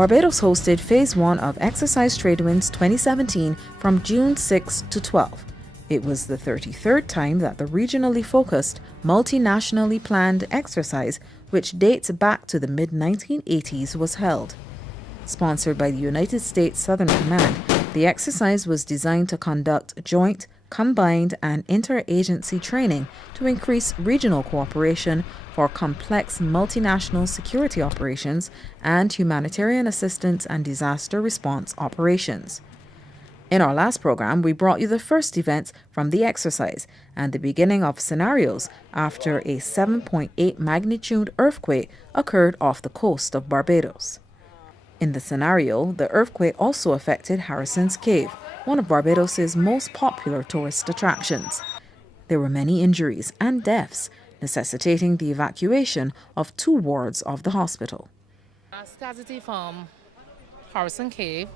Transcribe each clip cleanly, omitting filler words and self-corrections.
Barbados hosted Phase 1 of Exercise Tradewinds 2017 from June 6 to 12. It was the 33rd time that the regionally focused, multinationally planned exercise, which dates back to the mid-1980s, was held. Sponsored by the United States Southern Command, the exercise was designed to conduct joint, combined and interagency training to increase regional cooperation for complex multinational security operations and humanitarian assistance and disaster response operations. In our last program, we brought you the first events from the exercise and the beginning of scenarios after a 7.8 magnitude earthquake occurred off the coast of Barbados. In the scenario, the earthquake also affected Harrison's Cave, one of Barbados' most popular tourist attractions. There were many injuries and deaths, necessitating the evacuation of 2 wards of the hospital. Casualty from Harrison Cave.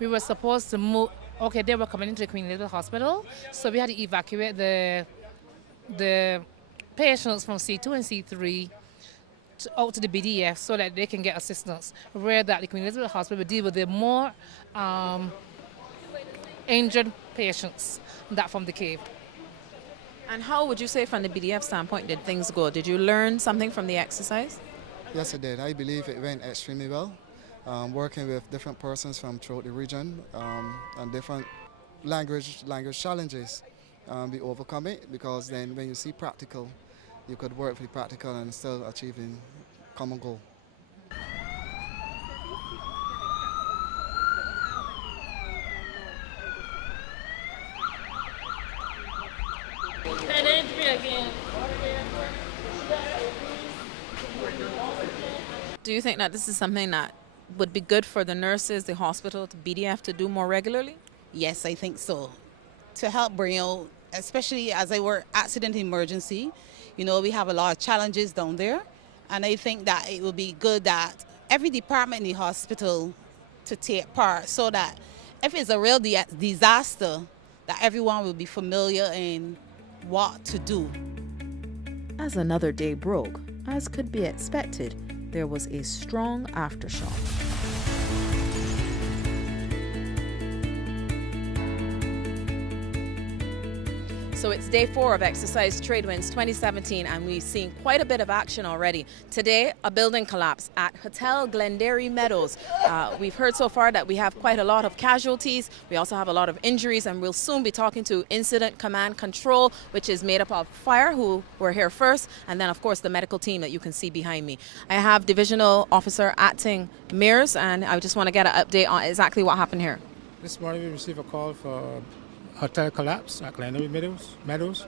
We were supposed to move, they were coming into the Queen Elizabeth Hospital, so we had to evacuate the patients from C2 and C3 out to the BDF so that they can get assistance, where that the Queen Elizabeth Hospital will deal with the more injured patients that from the cave. And how would you say from the BDF standpoint did things go? Did you learn something from the exercise? Yes, I did. I believe it went extremely well. Working with different persons from throughout the region and different language challenges, we overcome it, because then when you see practical, you could work with the practical and still achieve the common goal. Do you think that this is something that would be good for the nurses, the hospital, the BDF to do more regularly? Yes, I think so. To help bring out, especially as I work accident emergency, we have a lot of challenges down there. And I think that it will be good that every department in the hospital to take part, so that if it's a real disaster, that everyone will be familiar in what to do. As another day broke, as could be expected, there was a strong aftershock. So it's day 4 of Exercise Tradewinds 2017, and we've seen quite a bit of action already. Today, a building collapse at Hotel Glenderry Meadows. We've heard so far that we have quite a lot of casualties. We also have a lot of injuries, and we'll soon be talking to Incident Command Control, which is made up of fire, who were here first, and then of course the medical team that you can see behind me. I have Divisional Officer Acting Mears, and I just want to get an update on exactly what happened here. This morning we received a call for hotel collapse at Glenderry Meadows.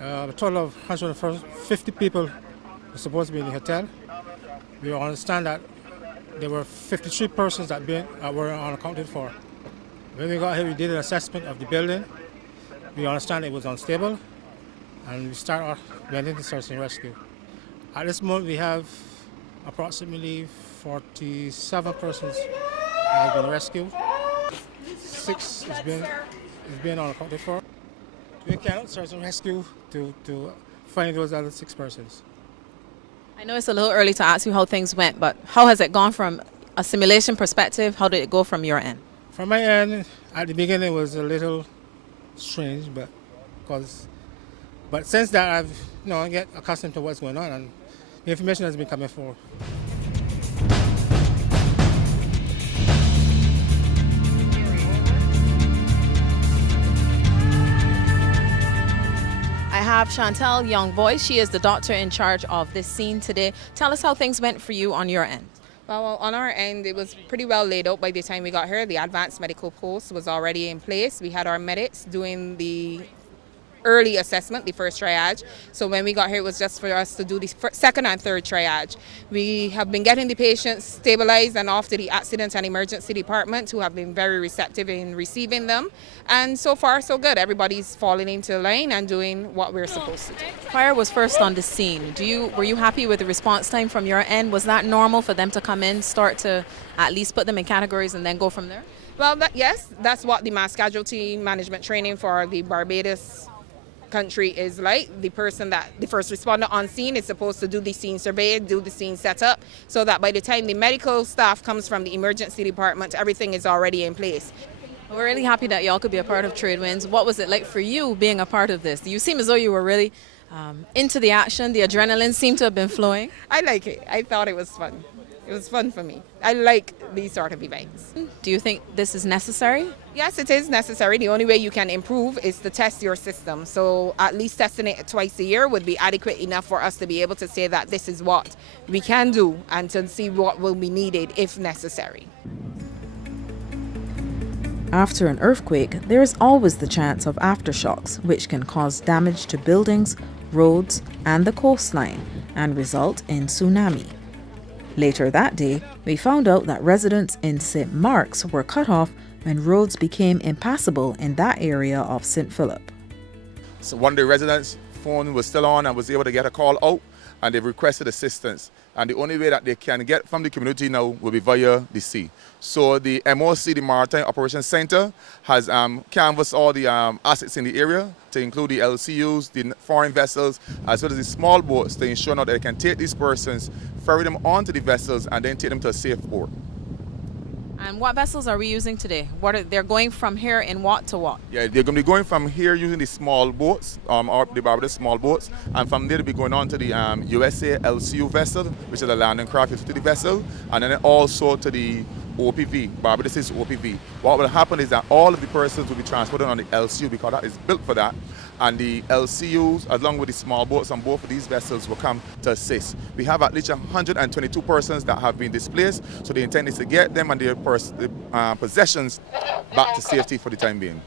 A total of 150 people were supposed to be in the hotel. We understand that there were 53 persons that were unaccounted for. When we got here, we did an assessment of the building. We understand it was unstable, and we went into search and rescue. At this moment, we have approximately 47 persons that have been rescued. 6 is being unaccounted for. We cannot search and rescue to find those other 6 persons. I know it's a little early to ask you how things went, but how has it gone from a simulation perspective? How did it go from your end? From my end, at the beginning it was a little strange, but since that I get accustomed to what's going on, and the information has been coming forward. I have Chantel Youngboy. She is the doctor in charge of this scene today. Tell us how things went for you on your end. Well, on our end, it was pretty well laid out by the time we got here. The advanced medical post was already in place. We had our medics doing the early assessment, the first triage. So when we got here, it was just for us to do the second and third triage. We have been getting the patients stabilized and off to the accident and emergency department, who have been very receptive in receiving them. And so far, so good. Everybody's falling into line and doing what we're supposed to do. Fire was first on the scene. Were you happy with the response time from your end? Was that normal for them to come in, start to at least put them in categories and then go from there? Well, yes, that's what the mass casualty management training for the Barbados country is like. The person that the first responder on scene is supposed to do the scene survey, do the scene setup, so that by the time the medical staff comes from the emergency department, everything is already in place. We're really happy that y'all could be a part of Tradewinds. What was it like for you being a part of this? You seem as though you were really into the action. The adrenaline seemed to have been flowing. I like it. I thought it was fun. It was fun for me. I like these sort of events. Do you think this is necessary? Yes, it is necessary. The only way you can improve is to test your system. So at least testing it twice a year would be adequate enough for us to be able to say that this is what we can do and to see what will be needed if necessary. After an earthquake, there is always the chance of aftershocks, which can cause damage to buildings, roads, and the coastline, and result in tsunami. Later that day, we found out that residents in St. Mark's were cut off when roads became impassable in that area of St. Philip. So one of the residents' phone was still on and was able to get a call out, and they requested assistance. And the only way that they can get from the community now will be via the sea. So the MOC, the Maritime Operations Center, has canvassed all the assets in the area to include the LCUs, the foreign vessels, as well as the small boats to ensure now that they can take these persons, ferry them onto the vessels, and then take them to a safe port. And what vessels are we using today? They're going from here in what to what? Yeah, they're going to be going from here using the small boats, or the Barbados small boats, and from there they'll be going on to the USA LCU vessel, which is a landing craft utility vessel, and then also to the OPV, Barbados' OPV. What will happen is that all of the persons will be transported on the LCU because that is built for that, and the LCUs, along with the small boats on both of these vessels, will come to assist. We have at least 122 persons that have been displaced, so the intent is to get them and their possessions back to safety for the time being.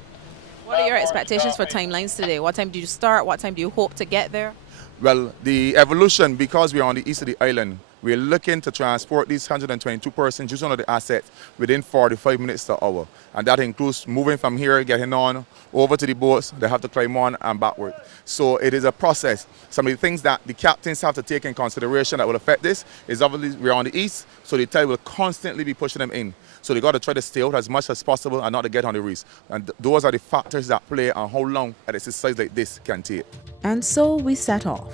What are your expectations for timelines today? What time do you start? What time do you hope to get there? Well, the evolution, because we're on the east of the island, we're looking to transport these 122 persons using one of the assets within 45 minutes to an hour. And that includes moving from here, getting on, over to the boats, they have to climb on and backward. So it is a process. Some of the things that the captains have to take in consideration that will affect this is obviously we're on the east, so the tide will constantly be pushing them in. So they got to try to stay out as much as possible and not to get on the reefs. And those are the factors that play on how long an exercise like this can take. And so we set off.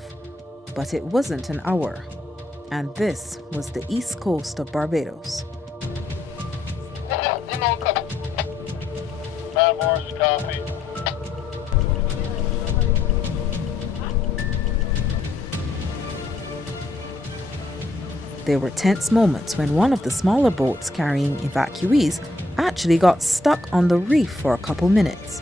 But it wasn't an hour. And this was the east coast of Barbados. There were tense moments when one of the smaller boats carrying evacuees actually got stuck on the reef for a couple minutes.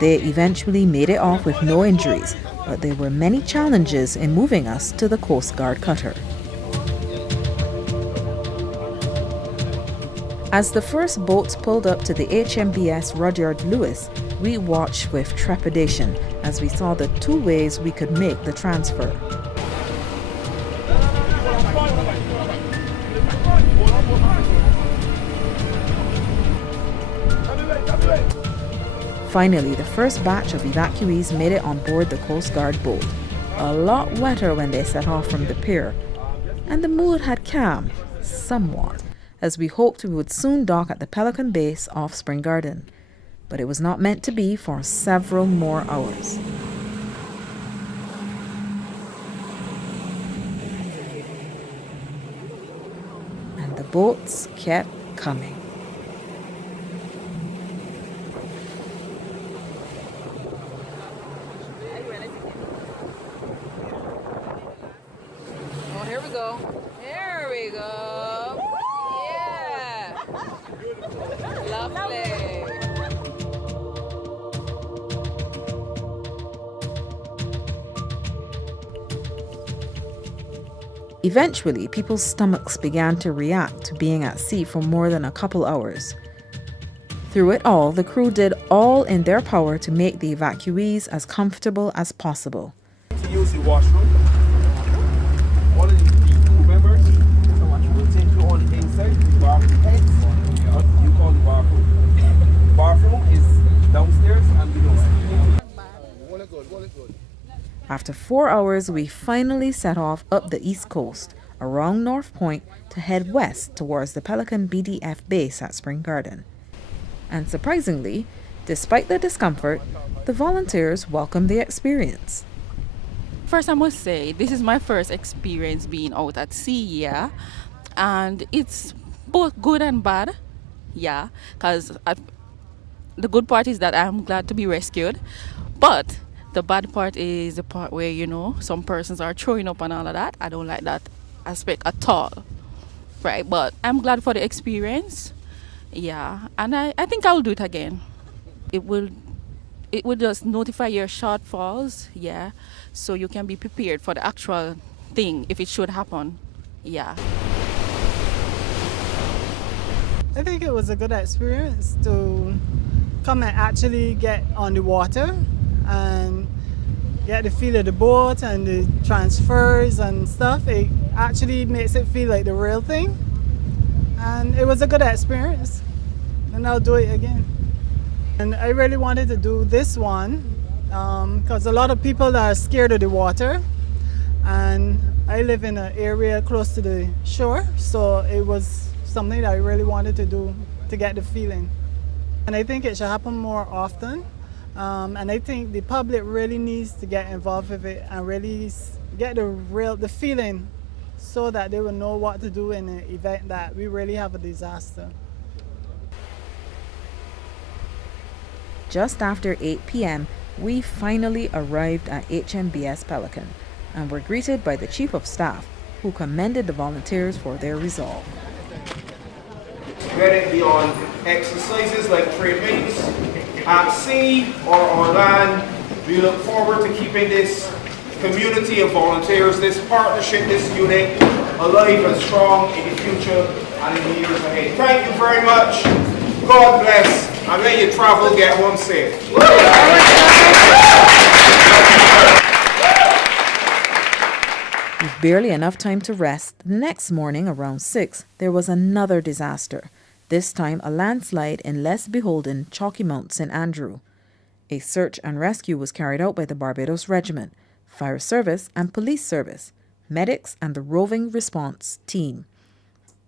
They eventually made it off with no injuries, but there were many challenges in moving us to the Coast Guard cutter. As the first boats pulled up to the HMBS Rudyard Lewis, we watched with trepidation as we saw the two ways we could make the transfer. Finally, the first batch of evacuees made it on board the Coast Guard boat, a lot wetter when they set off from the pier, and the mood had calmed somewhat, as we hoped we would soon dock at the Pelican base off Spring Garden. But it was not meant to be for several more hours. And the boats kept coming. Oh, here we go. There we go. Yeah. Lovely. Eventually, people's stomachs began to react to being at sea for more than a couple hours. Through it all, the crew did all in their power to make the evacuees as comfortable as possible. To use the washroom, one of the crew members, so what you will take you on the inside, the bathroom heads, what you call the bathroom. Bathroom is downstairs and below. After 4 hours, we finally set off up the east coast, around North Point, to head west towards the Pelican BDF base at Spring Garden. And surprisingly, Despite the discomfort, the volunteers welcomed the experience. First, I must say, this is my first experience being out at sea, yeah. And it's both good and bad, yeah. Because the good part is that I'm glad to be rescued. But the bad part is the part where, you know, some persons are throwing up and all of that. I don't like that aspect at all, right? But I'm glad for the experience, yeah. And I think I'll do it again. It will just notify your shortfalls, yeah, so you can be prepared for the actual thing if it should happen, yeah. I think it was a good experience to come and actually get on the water and get the feel of the boat and the transfers and stuff. It actually makes it feel like the real thing, and it was a good experience, and I'll do it again. And I really wanted to do this one because a lot of people are scared of the water, and I live in an area close to the shore, so it was something that I really wanted to do to get the feeling. And I think it should happen more often, and I think the public really needs to get involved with it and really get the feeling so that they will know what to do in the event that we really have a disaster. Just after 8 p.m., we finally arrived at HMBS Pelican and were greeted by the Chief of Staff, who commended the volunteers for their resolve. Whether it be on exercises like Tradewinds, at sea or on land, we look forward to keeping this community of volunteers, this partnership, this unit, alive and strong in the future and in the years ahead. Thank you very much. God bless. And when you travel, get home safe. With barely enough time to rest, the next morning around 6, there was another disaster. This time a landslide in less beholden Chalky Mount, St. Andrew. A search and rescue was carried out by the Barbados Regiment, Fire Service and Police Service, medics and the roving response team.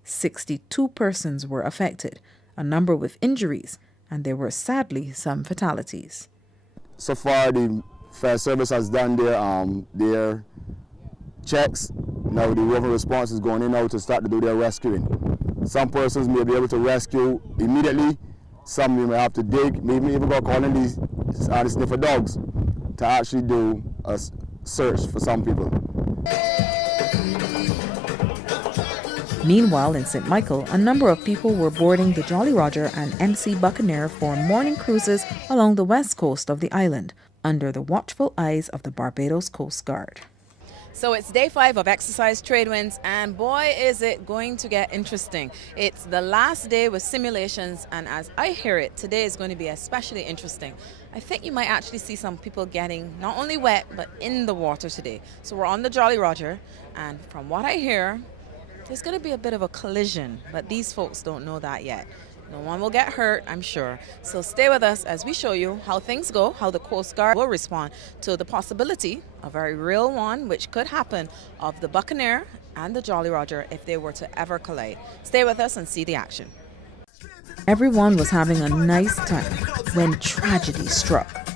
62 persons were affected, a number with injuries, and there were sadly some fatalities. So far, the fire service has done their checks. Now the roving response is going in now to start to do their rescuing. Some persons may be able to rescue immediately. Some may have to dig. Maybe even go calling the sniffer dogs to actually do a search for some people. Meanwhile, in St. Michael, a number of people were boarding the Jolly Roger and MC Buccaneer for morning cruises along the west coast of the island, under the watchful eyes of the Barbados Coast Guard. So it's day 5 of Exercise Tradewinds, and boy is it going to get interesting. It's the last day with simulations, and as I hear it, today is going to be especially interesting. I think you might actually see some people getting not only wet, but in the water today. So we're on the Jolly Roger, and from what I hear, there's going to be a bit of a collision, but these folks don't know that yet. No one will get hurt, I'm sure. So stay with us as we show you how things go, how the Coast Guard will respond to the possibility, a very real one, which could happen, of the Buccaneer and the Jolly Roger if they were to ever collide. Stay with us and see the action. Everyone was having a nice time when tragedy struck.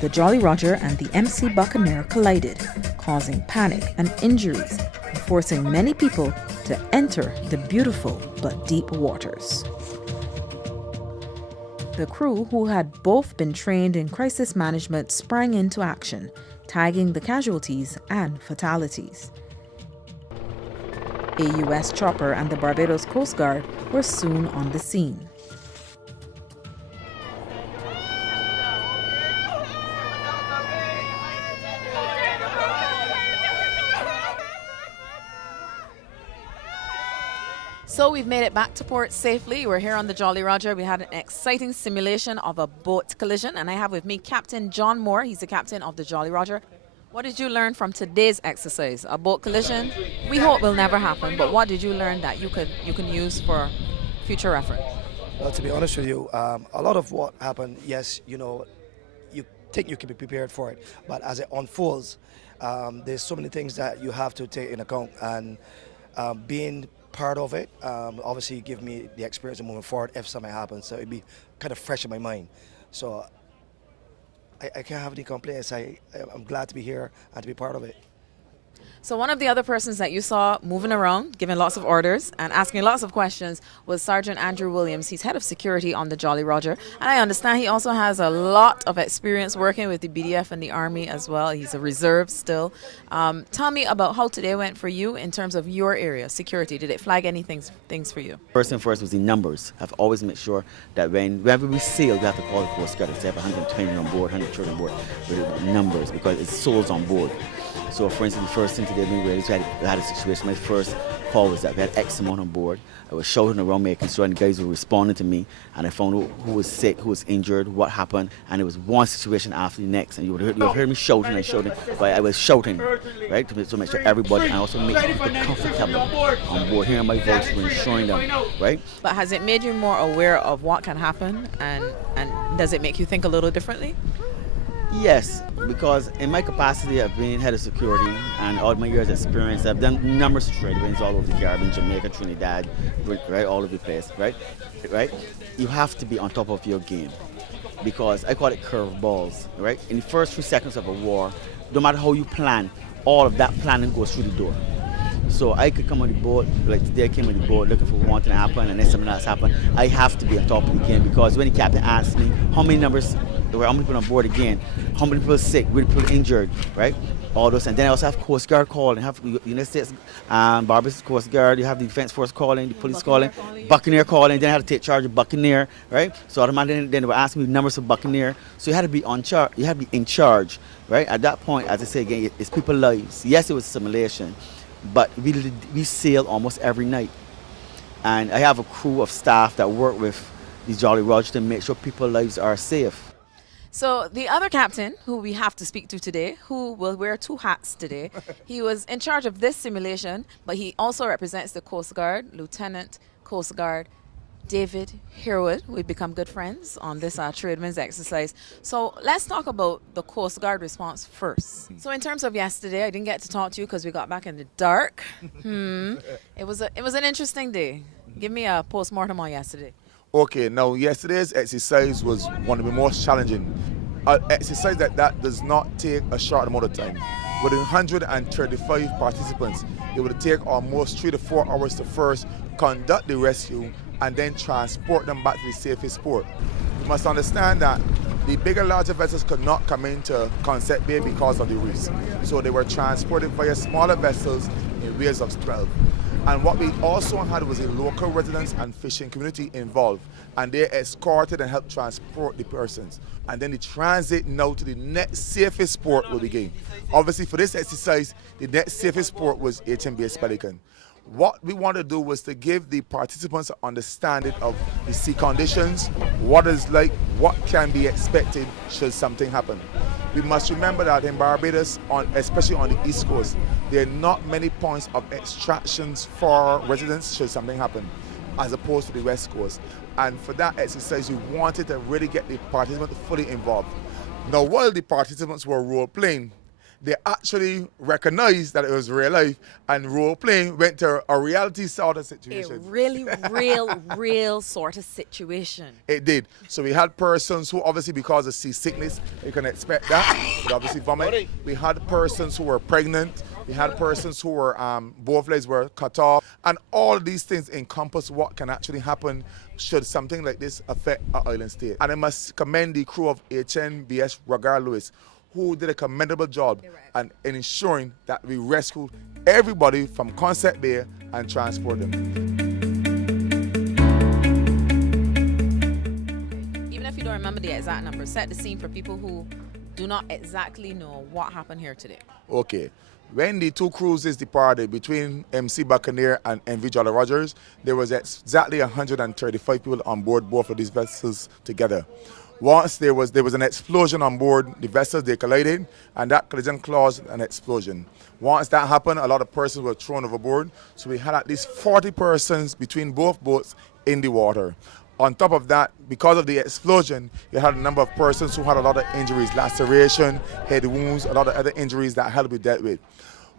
The Jolly Roger and the MC Buccaneer collided, causing panic and injuries, and forcing many people to enter the beautiful but deep waters. The crew, who had both been trained in crisis management, sprang into action, tagging the casualties and fatalities. A U.S. chopper and the Barbados Coast Guard were soon on the scene. So we've made it back to port safely. We're here on the Jolly Roger. We had an exciting simulation of a boat collision, and I have with me Captain John Moore. He's the captain of the Jolly Roger. What did you learn from today's exercise? A boat collision? We hope will never happen, but what did you learn that you can use for future reference? Well, to be honest with you, a lot of what happened, yes, you know, you think you can be prepared for it, but as it unfolds, there's so many things that you have to take in account, and being part of it obviously give me the experience of moving forward if something happens, so it'd be kind of fresh in my mind. So I can't have any complaints. I'm glad to be here and to be part of it. So one of the other persons that you saw moving around, giving lots of orders and asking lots of questions was Sergeant Andrew Williams. He's head of security on the Jolly Roger. And I understand he also has a lot of experience working with the BDF and the Army as well. He's a reserve still. Tell me about how today went for you in terms of your area, security. Did it flag any things for you? First and first was the numbers. I've always made sure that whenever we sail, we have to call the Coast Guard. They have 120 on board, 130 on board with the numbers because it's souls on board. So for instance, the first thing today we realized we had a situation. My first call was that we had X amount on board. I was shouting around making sure the guys were responding to me, and I found out who was sick, who was injured, what happened, and it was one situation after the next. And you would have heard me shouting and shouting, but I was shouting, right, to make sure everybody, and also make people comfortable on board, hearing my voice, reassuring them, right? But has it made you more aware of what can happen, and does it make you think a little differently? Yes, because in my capacity of being head of security and all my years' experience, I've done numerous Tradewinds all over the Caribbean, Jamaica, Trinidad, right, all over the place, right? You have to be on top of your game because I call it curveballs, right? In the first few seconds of a war, no matter how you plan, all of that planning goes through the door. So I could come on the boat, like today I came on the boat looking for one thing to happen and then something else happened. I have to be on top of the game because when the captain asks me how many people on board again, how many people sick, how many people injured, right? All those, and then I also have Coast Guard calling, have United States Barbados Coast Guard, you have the Defense Force calling, the police calling, Buccaneer calling, then I had to take charge of Buccaneer, right? So automatically then they were asking me the numbers of Buccaneer, so you had to be on charge, you had to be in charge, right? At that point, as I say again, it's people's lives. Yes, it was simulation, but we sail almost every night. And I have a crew of staff that work with these Jolly Roger to make sure people's lives are safe. So the other captain, who we have to speak to today, who will wear two hats today, he was in charge of this simulation, but he also represents the Coast Guard, Lieutenant Coast Guard David Herwood. We've become good friends on this Tradewinds exercise. So let's talk about the Coast Guard response first. So in terms of yesterday, I didn't get to talk to you because we got back in the dark. It was an interesting day. Give me a post-mortem on yesterday. Okay, now yesterday's exercise was one of the most challenging. An exercise that does not take a short amount of time. With 135 participants, it would take almost 3 to 4 hours to first conduct the rescue and then transport them back to the safest port. You must understand that the bigger, larger vessels could not come into Concept Bay because of the reefs. So they were transported via smaller vessels in waves of 12. And what we also had was a local residents and fishing community involved, and they escorted and helped transport the persons. And then the transit now to the next safest port will begin. Obviously for this exercise, the next safest port was HMBS Pelican. What we want to do was to give the participants an understanding of the sea conditions, what it's like, what can be expected should something happen. We must remember that in Barbados, especially on the East Coast, there are not many points of extractions for residents should something happen, as opposed to the West Coast. And for that exercise, we wanted to really get the participants fully involved. Now, while the participants were role-playing, they actually recognized that it was real life, and role-playing went to a reality sort of situation. A really real sort of situation. It did. So we had persons who obviously because of seasickness, you can expect that, but obviously vomit. We had persons who were pregnant. We had persons who were, both legs were cut off. And all these things encompass what can actually happen should something like this affect our island state. And I must commend the crew of HMBS Roger Lewis, who did a commendable job in ensuring that we rescued everybody from Concept Bay and transport them. Even if you don't remember the exact number, set the scene for people who do not exactly know what happened here today. Okay. When the two cruises departed between MC Buccaneer and MV Jolly Rogers, there was exactly 135 people on board both of these vessels together. Once there was an explosion on board the vessels, they collided, and that collision caused an explosion. Once that happened, a lot of persons were thrown overboard, so we had at least 40 persons between both boats in the water. On top of that, because of the explosion, you had a number of persons who had a lot of injuries, laceration, head wounds, a lot of other injuries that had to be dealt with.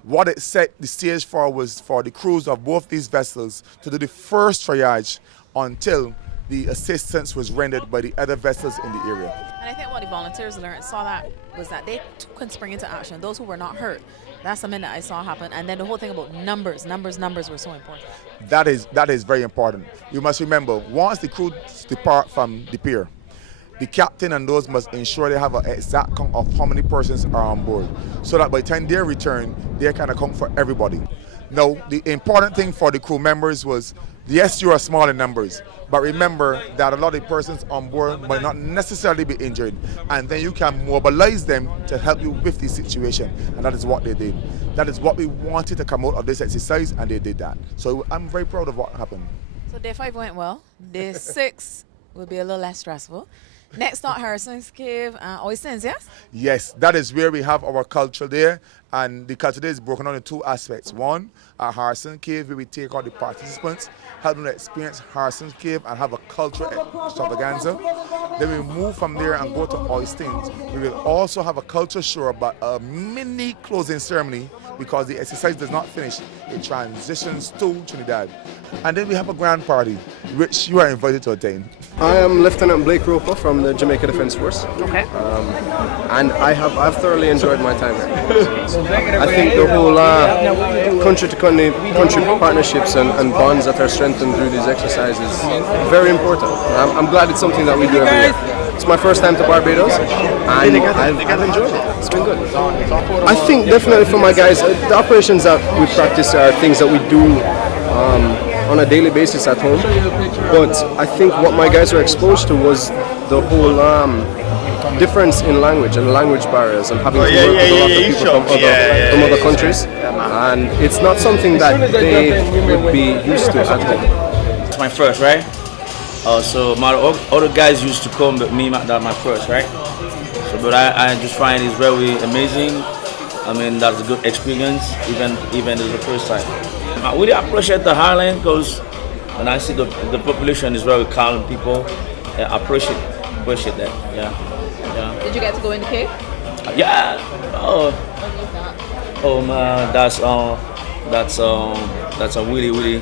What it set the stage for was for the crews of both these vessels to do the first triage until the assistance was rendered by the other vessels in the area. And I think what the volunteers saw that was that they could spring into action. Those who were not hurt, that's something that I saw happen. And then the whole thing about numbers were so important. That is very important. You must remember, once the crew depart from the pier, the captain and those must ensure they have an exact count of how many persons are on board, so that by the time they return, they can account for everybody. Now, the important thing for the crew members was, yes, you are small in numbers, but remember that a lot of persons on board might not necessarily be injured, and then you can mobilize them to help you with the situation, and that is what they did. That is what we wanted to come out of this exercise, and they did that. So I'm very proud of what happened. So day 5 went well. Day 6 will be a little less stressful. Next stop, Harrison's Cave, Oysters, yes? Yes, that is where we have our culture there, and the culture there is broken down in 2 aspects. One, at Harrison Cave, where we take out the participants, help them to experience Harrison Cave and have a cultural extravaganza. Then we move from there and go to Oysters. We will also have a culture show, but a mini closing ceremony, because the exercise does not finish. It transitions to Trinidad. And then we have a grand party, which you are invited to attend. I am Lieutenant Blake Roper from the Jamaica Defence Force. Okay. And I've thoroughly enjoyed my time here. So I think the whole country partnerships and bonds that are strengthened through these exercises is very important. I'm glad it's something that we do every year. It's my first time to Barbados, and I've enjoyed it. It's been good. I think definitely for my guys, the operations that we practice are things that we do on a daily basis at home. But I think what my guys were exposed to was the whole difference in language and language barriers, and having to work with a lot of people from other countries. And it's not something that they would be used to at home. It's my first, right? So my other guys used to come, but me, that's my first, right? So, but I just find it's very amazing. I mean, that's a good experience, even it's the first time. I really appreciate the Highland, because when I see the population is very calm people, I appreciate that. Yeah. Did you get to go in the cave? Yeah. That's a really.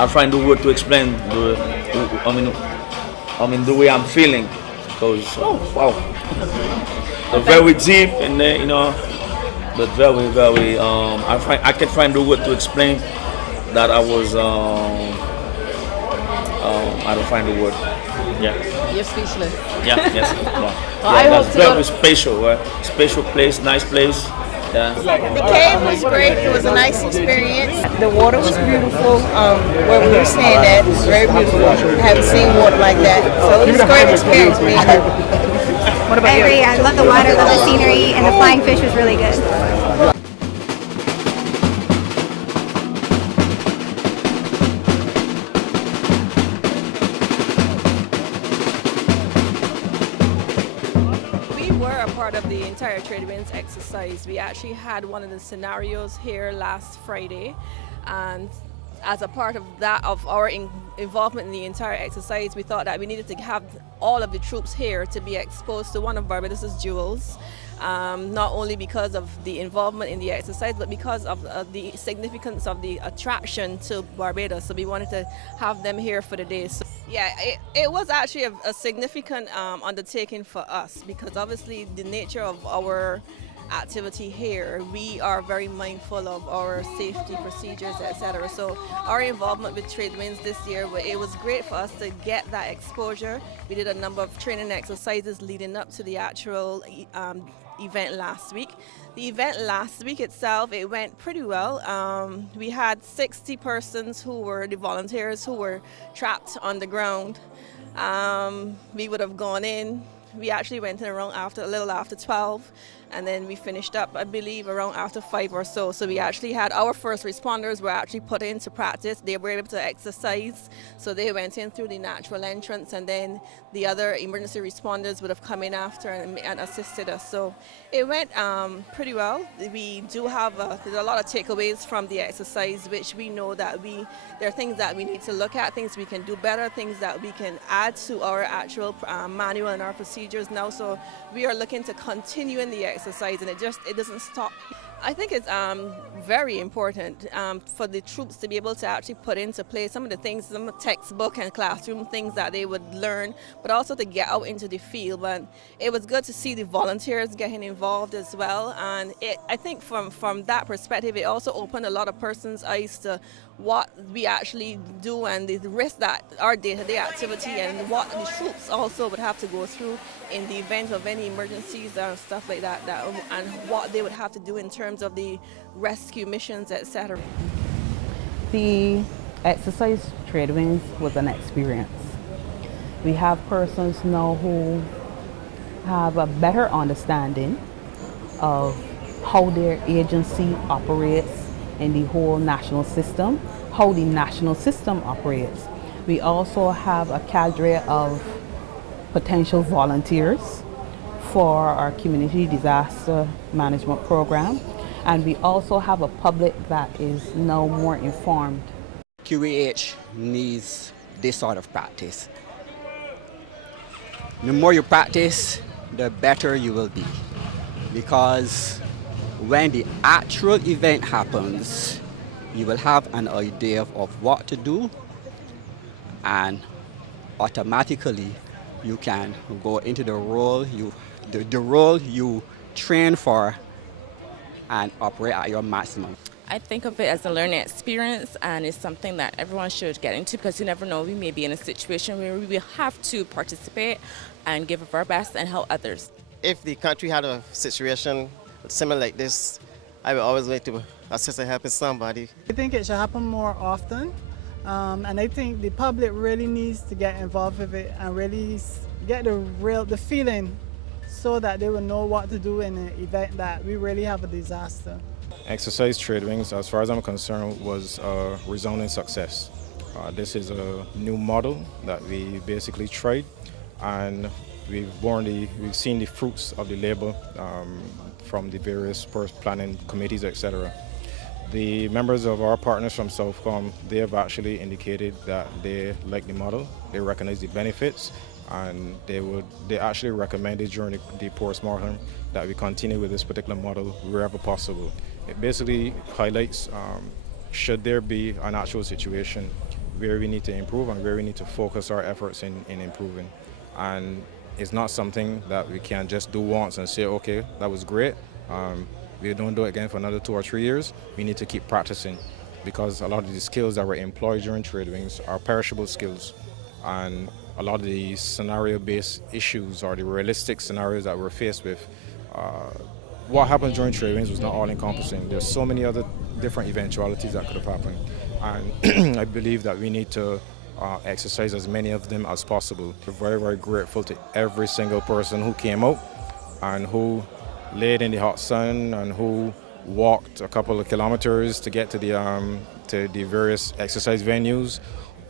I find the word to explain the way I'm feeling, because wow, they're very deep and but very. I can find the word to explain that I was. I don't find the word. Yeah. You're speechless. Yeah. Yes. Well, that's very special. Special place, nice place. Yeah. The cave was great. It was a nice experience. The water was beautiful. Where we were staying at was very beautiful. I haven't seen water like that. So it was a great experience being here. What about you? I agree. I love the water, love the scenery, and the flying fish was really good. Of the entire Tradewinds exercise. We actually had one of the scenarios here last Friday, and as a part of that, of our involvement in the entire exercise, we thought that we needed to have all of the troops here to be exposed to one of Barbados' jewels, not only because of the involvement in the exercise, but because of the significance of the attraction to Barbados. So we wanted to have them here for the day. So, yeah, it was actually a significant undertaking for us, because obviously the nature of our activity here, we are very mindful of our safety procedures, etc. So our involvement with Tradewinds this year, it was great for us to get that exposure. We did a number of training exercises leading up to the actual event last week. The event last week itself, it went pretty well. We had 60 persons who were the volunteers who were trapped on the ground. We would have gone in. We actually went in around a little after 12. And then we finished up, I believe, around after 5 or so. So we actually had our first responders were actually put into practice. They were able to exercise. So they went in through the natural entrance, and then the other emergency responders would have come in after and assisted us. So it went pretty well. We do have there's a lot of takeaways from the exercise, which we know that there are things that we need to look at, things we can do better, things that we can add to our actual manual and our procedures now. So we are looking to continue in the exercise, and it doesn't stop. I think it's very important for the troops to be able to actually put into place some of the things, some textbook and classroom things that they would learn, but also to get out into the field. But it was good to see the volunteers getting involved as well. And I think from that perspective, it also opened a lot of persons' eyes to what we actually do and the risk that our day-to-day activity and what the troops also would have to go through in the event of any emergencies and stuff like that, and what they would have to do in terms of the rescue missions, etc. The exercise Tradewinds was an experience. We have persons now who have a better understanding of how their agency operates in the whole national system, how the national system operates. We also have a cadre of potential volunteers for our community disaster management program, and we also have a public that is now more informed. QEH needs this sort of practice. The more you practice, the better you will be, because when the actual event happens, you will have an idea of what to do, and automatically you can go into the role you train for and operate at your maximum. I think of it as a learning experience, and it's something that everyone should get into, because you never know, we may be in a situation where we will have to participate and give of our best and help others. If the country had a situation similar like this, I would always like to assist and help somebody. I think it should happen more often, and I think the public really needs to get involved with it and really get the feeling, so that they will know what to do in an event that we really have a disaster. Exercise Tradewinds, as far as I'm concerned, was a resounding success. This is a new model that we basically tried, and we've seen the fruits of the labor from the various planning committees, etc. The members of our partners from Southcom, they have actually indicated that they like the model, they recognize the benefits, and they actually recommended during the post-mortem that we continue with this particular model wherever possible. It basically highlights should there be an actual situation where we need to improve and where we need to focus our efforts in improving. And it's not something that we can just do once and say, okay, that was great. We don't do it again for another 2 or 3 years. We need to keep practicing, because a lot of the skills that were employed during Tradewinds are perishable skills. And a lot of the scenario-based issues or the realistic scenarios that we're faced with, what happened during Tradewinds was not all-encompassing. There's so many other different eventualities that could have happened. And I believe that we need to exercise as many of them as possible. We're very, very grateful to every single person who came out and who laid in the hot sun and who walked a couple of kilometers to get to the various exercise venues,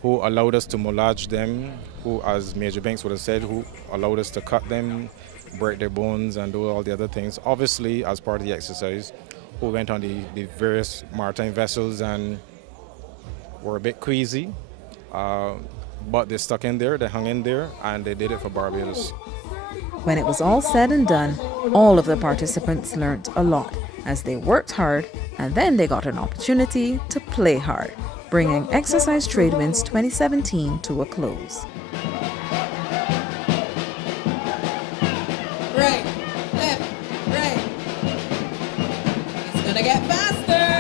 who allowed us to moulage them, who, as Major Banks would have said, who allowed us to cut them, break their bones and do all the other things, obviously as part of the exercise, who went on the various maritime vessels and were a bit queasy, but they stuck in there, they hung in there, and they did it for Barbados. When it was all said and done, all of the participants learnt a lot as they worked hard, and then they got an opportunity to play hard, bringing Exercise Tradewinds 2017 to a close. Right, left, right. It's gonna get faster.